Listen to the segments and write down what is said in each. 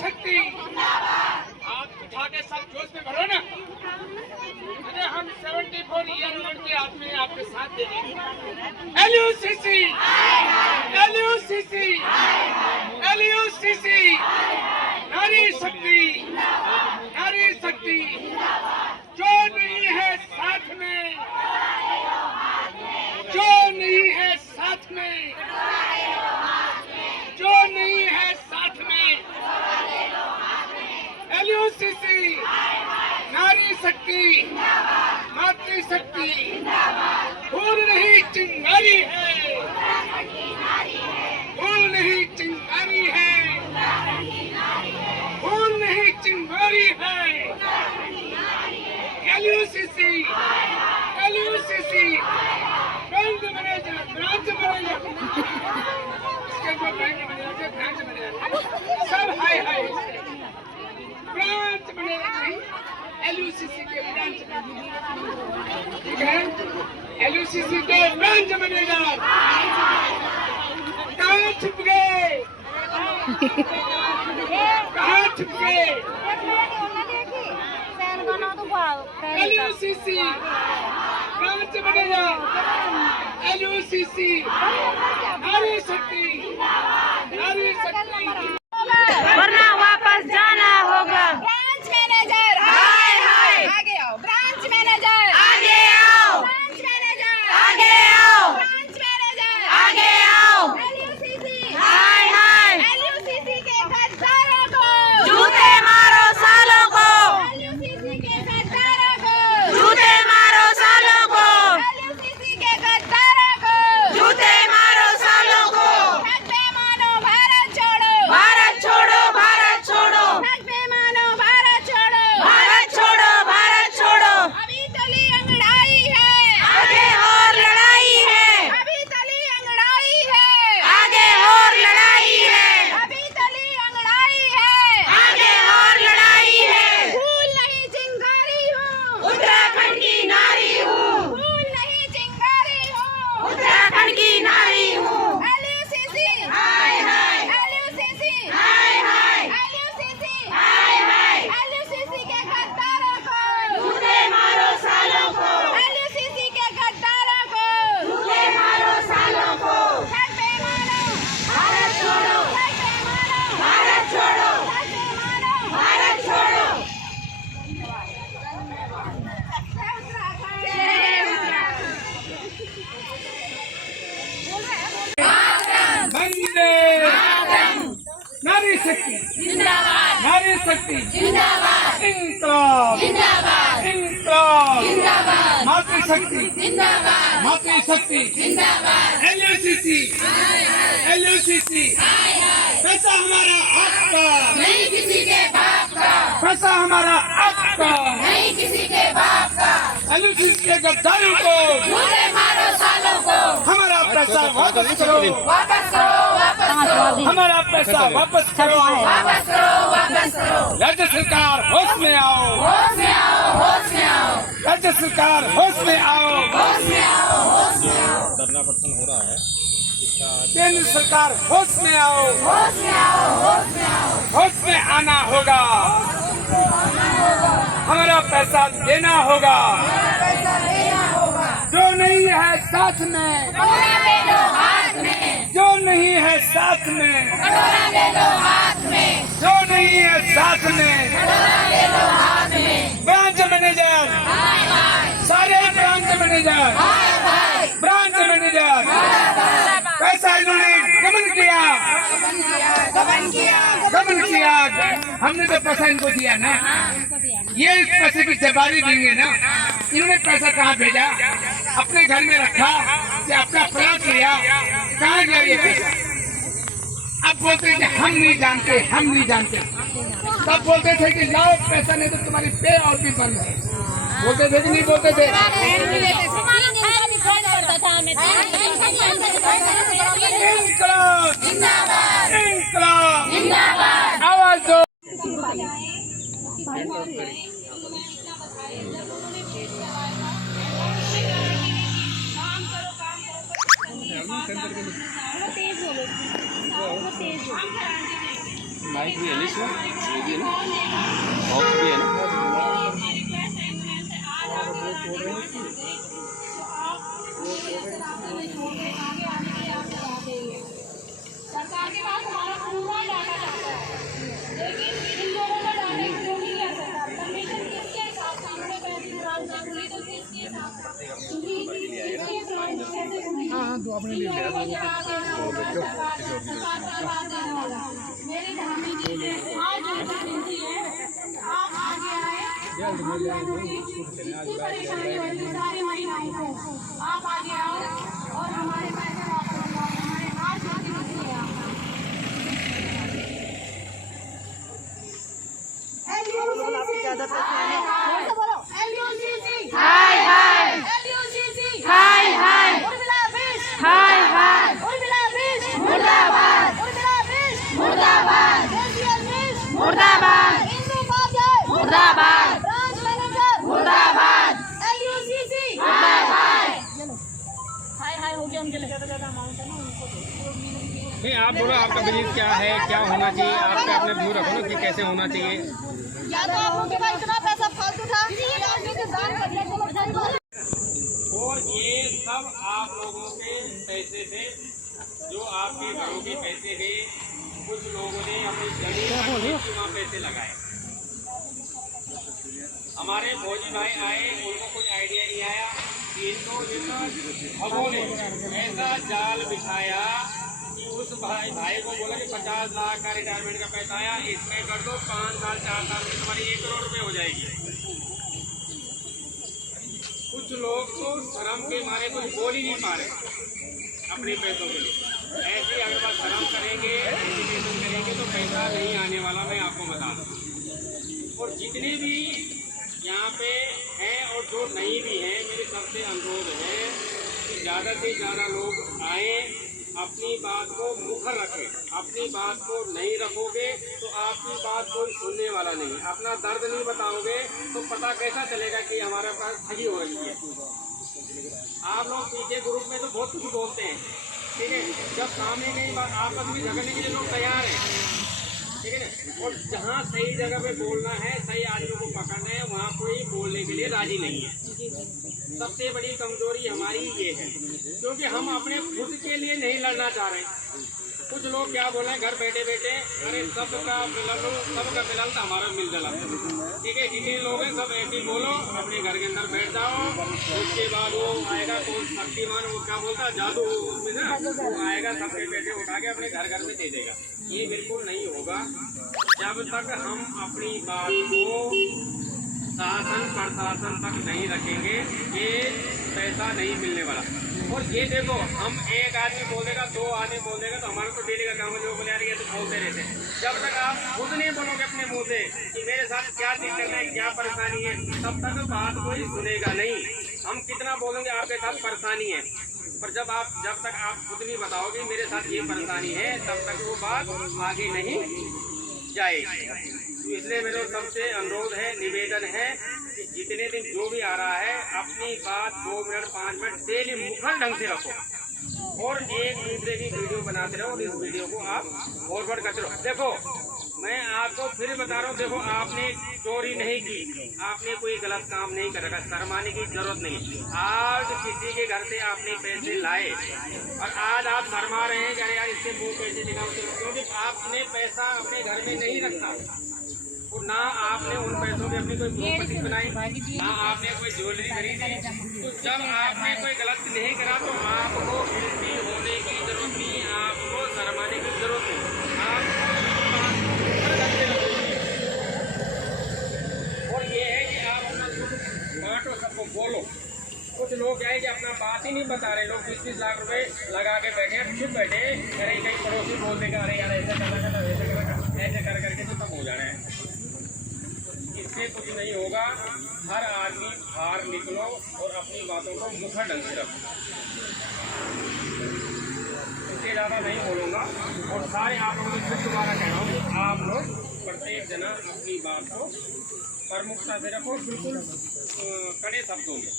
शक्ति आप उठा के सब जोश में भरो ना। अरे हम 74 ईयर के आदमी आपके साथ दे देंगे। LUCC LUCC LUCC नारी शक्ति जो नहीं है साथ में, जो नहीं है साथ में, जो नहीं है साथ में, LUCC नारी शक्ति मातृशक्ति भूल नहीं चिंगारी है, भूल नहीं चिंगारी है, भूल नहीं चिंगारी है। LUCC bank manager branch manager इसके जो बैंक मैनेजर ब्रांच मैनेजर सब हाय ब्रांच मैनेजर LUCC के ब्रांच ठीक है। LUCC के ब्रांच मैनेजर कहाँ छुप गए, कहाँ छुप गए? LUCC ब्रांच मैनेजर LUCC नारी शक्ति वरना वापस जाना होगा। ब्रांच मैनेजर हाय आगे आओ, ब्रांच मैनेजर आगे आओ, ब्रांच मैनेजर आगे आओ, ब्रांच मैनेजर आगे आओ। LUCC हाय LUCC के गद्दारों को जूते मारो सालों को, LUCC के गद्दारों को जूते मारो सालों को, LUCC के गद्दारों को जूते मारो सालों को। ठग बेमानो भारत छोड़ो, भारत छोड़ो, भारत छोड़ो, ठग बेमानो भारत छोड़ो, भारत छोड़ो, भारत छोड़ो। अभी तली अंगड़ाई है, आगे और लड़ाई है, अभी तली अंगड़ाई है, आगे और लड़ाई है, अभी तली अंगड़ाई है, आगे और लड़ाई है। भूल नहीं चिंगारी हूँ, उत्तराखंड की नारी हूँ, भूल नहीं चिंगारी हूँ, उत्तराखंड की नारी हूँ। LUCC हाय LUCC हाय LUCC हाय LUCC के गद्दारों को जूते मारो सालों को, LUCC के गद्दारों को जूते मारो सालों को। ठग बेमानो भारत छोड़ो, ठग बेमानो भारत छोड़ो, ठग बेमानो भारत छोड़ो। वंदे नारी शक्ति जिंदाबाद, नारी शक्ति जिंदाबाद, इंकलाब जिंदाबाद, इंकलाब जिंदाबाद, मातृशक्ति जिंदाबाद, मातृशक्ति जिंदाबाद। LUCC पैसा हमारा आपका, नहीं किसी के बाप का, पैसा हमारा आपका। नहीं किसी के बाप का। LUCC के गद्दारों को जूते मारो सालों को, हमारा पैसा वापस करो, वापस करो, वापस करो, हमारा पैसा वापस करो। वापस करो, वापस करो। राज्य सरकार होश में आओ, होश में आओ, होश में आओ, राज्य सरकार होश में आओ, होश में आओ, होश में आओ, धरना प्रदर्शन हो रहा है। केंद्र सरकार होश में आओ, होश में आओ, होश में आओ। होश में आना होगा, हमारा पैसा देना होगा। जो नहीं है साथ में, कटोरा दे दो हाथ में, जो नहीं है साथ में, कटोरा दे दो हाथ में, जो नहीं है साथ में, कटोरा दे दो हाथ में। ब्रांच मैनेजर सारे ब्रांच मैनेजर ब्रांच मैनेजर पैसा इन्होंने गबन किया, हमने तो पैसा इनको दिया ना, ये इस पैसे की जवाबदारी देंगे ना। इन्होंने पैसा कहाँ भेजा, अपने घर में रखा या अपना प्लाट लिया, कहाँ गया ये पैसा? अब बोलते थे हम नहीं जानते, हम नहीं जानते। तब बोलते थे कि लाओ पैसा, नहीं तो तुम्हारी पे और भी बंद है। बोलते थे कि नहीं बोलते थे? इंकलाब जिंदाबाद, इंकलाब जिंदाबाद। आवाज दो। माइक भी है ना इसमें, ये भी है ना, बॉक्स भी है ना। सरकार के पास हमारा पूरा डाटा जाता है, लेकिन इन लोगों का डाटा क्यों नहीं ले सकता? परमिशन किसके साथ सामने पैसे ब्रांच खुली तो किसके साथ मेरी धामी जी ने आज विनती है, आप आगे आए, इतनी परेशानी हो रही है सारी महिलाओं को, आप आगे आओ और हमारे पैसे वापस करवाओ, हमारे हाथ जोड़ के विनती है आपका। हाय हाय हाय हाय हाय हाय मुर्दाबाद मुर्दाबाद मुर्दाबाद मुर्दाबाद ब्रांच मैनेजर मुर्दाबाद LUCC मुर्दाबाद। हाय हाय हो गया उनके लिए ज्यादा अमाउंट है ना उनको नहीं, आप बोलो आपका बिजनेस क्या है, क्या होना चाहिए, आपका अपने व्यू रखो ना कि कैसे होना चाहिए। या तो आप लोगों के पास इतना पैसा फालतू था या आदमी के दान करने को और ये सब आप लोगों के पैसे थे, जो आपके घरों के पैसे थे। कुछ लोगों ने अपनी जमीन वहाँ पैसे लगाए। हमारे फौजी भाई आए, उनको कुछ आइडिया नहीं आया कि इनको हमों ने ऐसा जाल बिछाया कि उस भाई को बोला कि 50 लाख का रिटायरमेंट का पैसा आया, इसमें कर दो, 5 साल 4 साल में तुम्हारी 1 करोड़ रुपये हो जाएगी। कुछ लोग तो शर्म के मारे कुछ बोल ही नहीं पा रहे अपने पैसों के लिए। ऐसे अगर बात शर्म करेंगे, एजुकेशन करेंगे तो पैसा नहीं आने वाला, मैं आपको बता दूँ। और जितने भी यहाँ पे हैं और जो नहीं भी हैं, मेरे सबसे अनुरोध है कि ज़्यादा से ज़्यादा लोग आए, अपनी बात को मुखर रखें। अपनी बात को नहीं रखोगे तो आपकी बात कोई सुनने वाला नहीं। अपना दर्द नहीं बताओगे तो पता कैसा चलेगा कि हमारे पास ठगी हो रही है। आप लोग पीछे ग्रुप में तो बहुत कुछ बोलते हैं, ठीक है, जब सामने कहीं बात आपस में झगड़ने के लिए लोग तैयार हैं, ठीक है ना। और जहाँ सही जगह पे बोलना है, सही आदमी को पकड़ना है, वहाँ कोई बोलने के लिए राजी नहीं है। सबसे बड़ी कमजोरी हमारी ये है, क्योंकि हम अपने खुद के लिए नहीं लड़ना चाह रहे। कुछ लोग क्या बोल रहे हैं घर बैठे बैठे, अरे सबका मिलन तो हमारा मिल जला, ठीक है। जितने लोग हैं सब ऐसे ही बोलो, अपने घर के अंदर बैठ जाओ। उसके बाद वो आएगा कौन शक्तिमान, वो क्या बोलता है जादू, उसमें ना वो आएगा सबके पैसे उठा के अपने घर घर में दे देगा। ये बिल्कुल नहीं होगा जब तक हम अपनी बात को शासन प्रशासन तक नहीं रखेंगे, ये पैसा नहीं मिलने वाला। और ये देखो, हम एक आदमी बोल देगा, 2 आदमी बोल देगा तो हमारा तो डेली का काम है, जो बोले यार ये तो बोलते रहते। जब तक आप खुद नहीं बोलोगे अपने मुंह से कि मेरे साथ क्या दिक्कत है, क्या परेशानी है, तब तक बात कोई सुनेगा नहीं। हम कितना बोलेंगे आपके साथ परेशानी है, पर जब तक आप खुद नहीं बताओगे मेरे साथ ये परेशानी है, तब तक वो बात आगे नहीं जाएगी। तो इसलिए मेरा सबसे अनुरोध है, निवेदन है कि जितने दिन जो भी आ रहा है, अपनी बात 2 मिनट 5 मिनट डेली मुखर ढंग से रखो और एक दूसरे की वीडियो बनाते रहो और इस वीडियो को आप फॉरवर्ड करते रहो। देखो, मैं आपको फिर बता रहा हूँ, देखो आपने चोरी नहीं की, आपने कोई गलत काम नहीं कर रखा, शर्माने की जरूरत नहीं। आज किसी के घर से आपने पैसे लाए और आज आप शर्मा रहे हैं कि अरे यार इससे वो पैसे निकाल, क्योंकि आपने पैसा अपने घर में नहीं रखा और ना आपने उन पैसों में अपनी कोई प्रॉपर्टी बनाई, ना आपने कोई ज्वेलरी खरीदी। तो जब आपने कोई गलत नहीं करा तो आपको गिल्टी होने की जरूरत नहीं, आपको शर्माने की जरूरत नहीं। और ये है कि आप अपना बांटो, सबको बोलो। कुछ लोग क्या है कि अपना बात ही नहीं बता रहे, लोग 20-20 लाख रुपए लगा के बैठे, चुप बैठे, अरे कहीं पड़ोसी बोल देगा अरे यार ऐसे कर करके तो सब हो जा रहे हैं। इससे कुछ नहीं होगा। हर आदमी बाहर निकलो और अपनी बातों को मुखर ढंग से रखो। इससे ज़्यादा नहीं बोलूँगा और सारे आप लोगों को फिर दोबारा कह रहा हूँ, आप लोग प्रत्येक जना अपनी बात को प्रमुखता से रखो, बिल्कुल कड़े शब्दों में।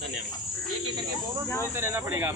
धन्यवाद। एक एक करके बोलते रहना पड़ेगा।